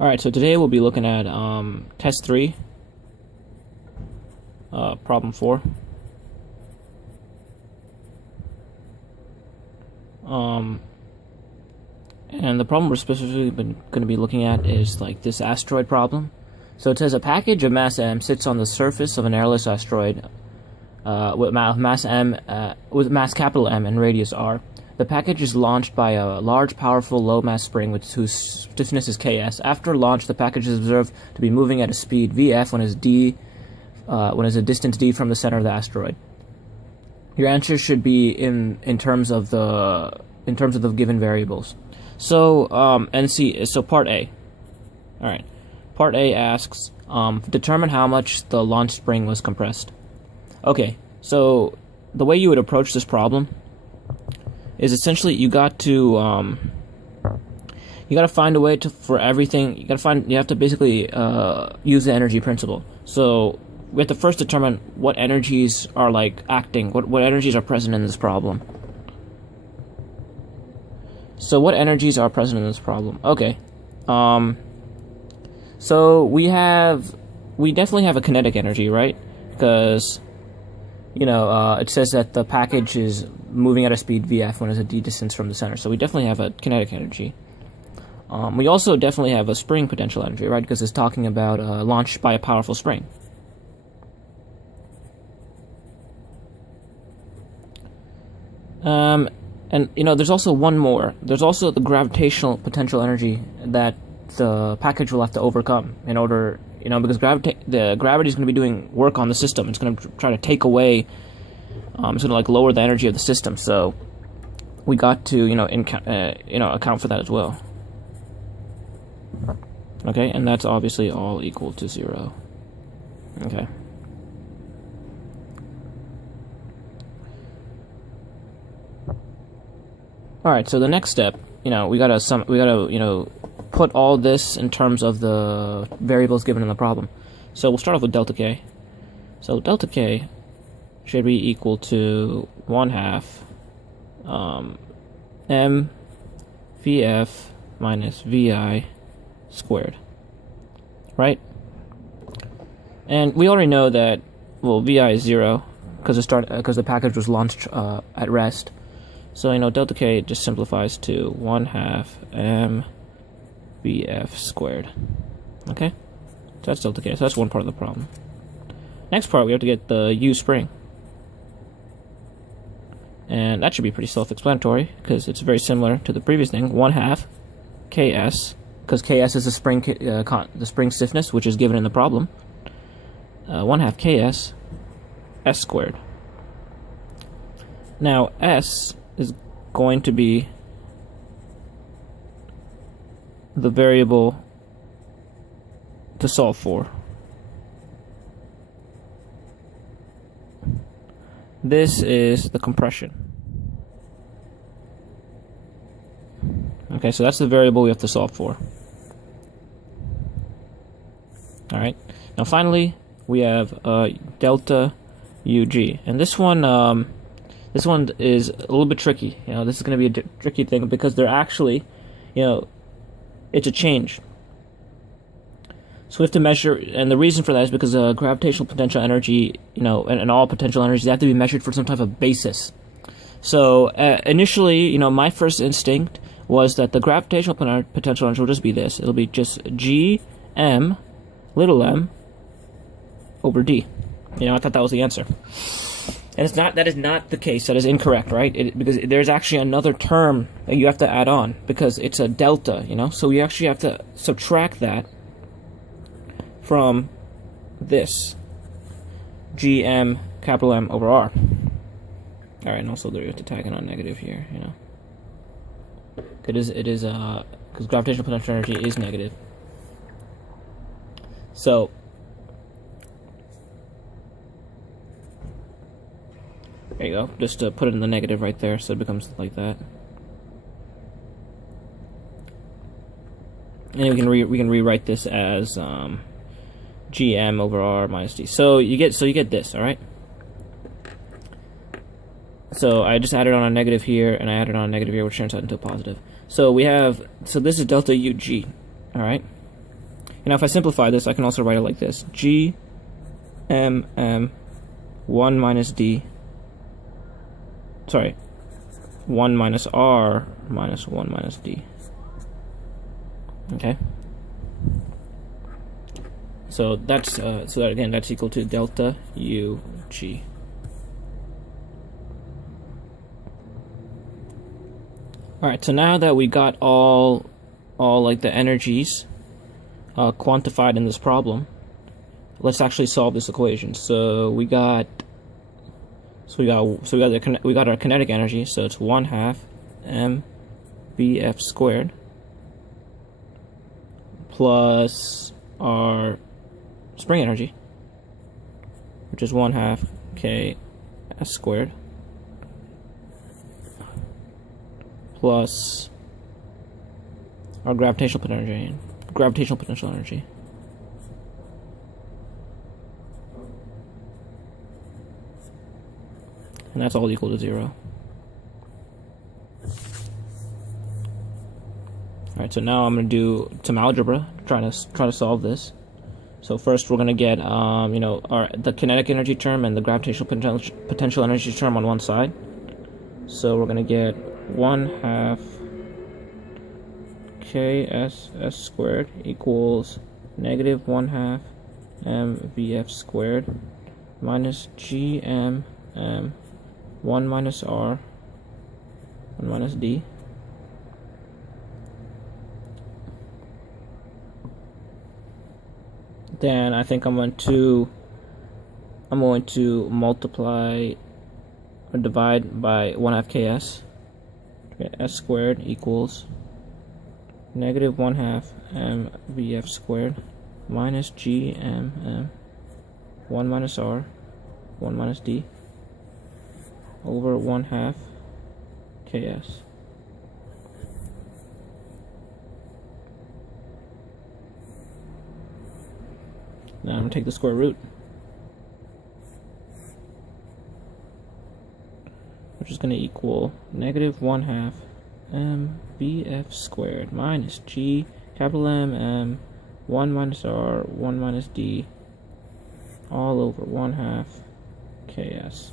Alright, so today we'll be looking at test 3, problem 4. And the problem we're specifically going to be looking at is like this asteroid problem. So it says a package of mass m sits on the surface of an airless asteroid with mass capital M and radius r. The package is launched by a large, powerful, low-mass spring whose stiffness is Ks. After launch, the package is observed to be moving at a speed Vf when is a distance d from the center of the asteroid. Your answer should be in terms of the given variables. So so part A. All right, part A asks determine how much the launch spring was compressed. Okay, so the way you would approach this problem is essentially you got to find a way for everything. You have to basically use the energy principle. So we have to first determine what energies are like acting, what energies are present in this problem. So what energies are present in this problem? Okay, so we definitely have a kinetic energy, right? Because it says that the package is moving at a speed Vf when there's a d distance from the center. So we definitely have a kinetic energy. We also definitely have a spring potential energy, right? Because it's talking about launched by a powerful spring. And there's also one more. There's also the gravitational potential energy that the package will have to overcome in order, because the gravity is going to be doing work on the system. It's going to try to take away. It's going to lower the energy of the system. So we got to account for that as well. Okay, and that's obviously all equal to 0. Okay. All right. So the next step, we gotta put all this in terms of the variables given in the problem. So we'll start off with delta k. So delta k should be equal to 1/2 m Vf minus Vi squared, right? And we already know that, well, Vi is 0 because the package was launched at rest. So delta k just simplifies to 1/2 m Vf squared. Okay, so that's delta k. So that's one part of the problem. Next part, we have to get the U spring. And that should be pretty self-explanatory because it's very similar to the previous thing. 1/2 Ks, because Ks is the spring stiffness, which is given in the problem. 1/2 Ks S squared. Now S is going to be the variable to solve for. This is the compression. Okay, so that's the variable we have to solve for. Alright, now finally we have delta Ug, and this one is a little bit tricky. This is going to be a tricky thing because they're actually, it's a change. So we have to measure, and the reason for that is because gravitational potential energy, and all potential energies have to be measured for some type of basis. So initially, my first instinct was that the gravitational potential energy will just be this. It'll be just Gm, little m, over d. I thought that was the answer. And it's not. That is not the case. That is incorrect, right? Because there's actually another term that you have to add on because it's a delta. So we actually have to subtract that from this Gm capital M over R. All right, and also there you have to tag it on negative here. It is because gravitational potential energy is negative. So there you go. Just put it in the negative right there, so it becomes like that. And we can rewrite this as Gm over R minus D. So you get this, all right? So I just added on a negative here, and I added on a negative here, which turns out into a positive. So this is delta Ug, all right? And if I simplify this, I can also write it like this: G M M 1 minus D. Sorry, 1 minus R minus 1 minus D. Okay. So that's so that again, that's equal to delta U G. All right. So now that we got all like the energies quantified in this problem, let's actually solve this equation. So we got our kinetic energy. So it's 1/2 mvf squared plus our spring energy, which is 1/2 ks squared, plus our gravitational potential energy. And that's all equal to 0. Alright, so now I'm going to do some algebra, try to solve this. So first we're going to get the kinetic energy term and the gravitational potential energy term on one side. So we're going to get 1/2 ks squared equals negative 1/2 mvf squared minus gm 1 minus r 1 minus d. Then I think I'm going to multiply or divide by 1/2 ks. S squared equals negative 1/2 mvf squared minus gm 1 minus r 1 minus d over 1/2 ks. Now I'm going to take the square root, which is going to equal negative 1/2 mvf squared minus g capital M 1 minus r 1 minus d all over 1/2 ks.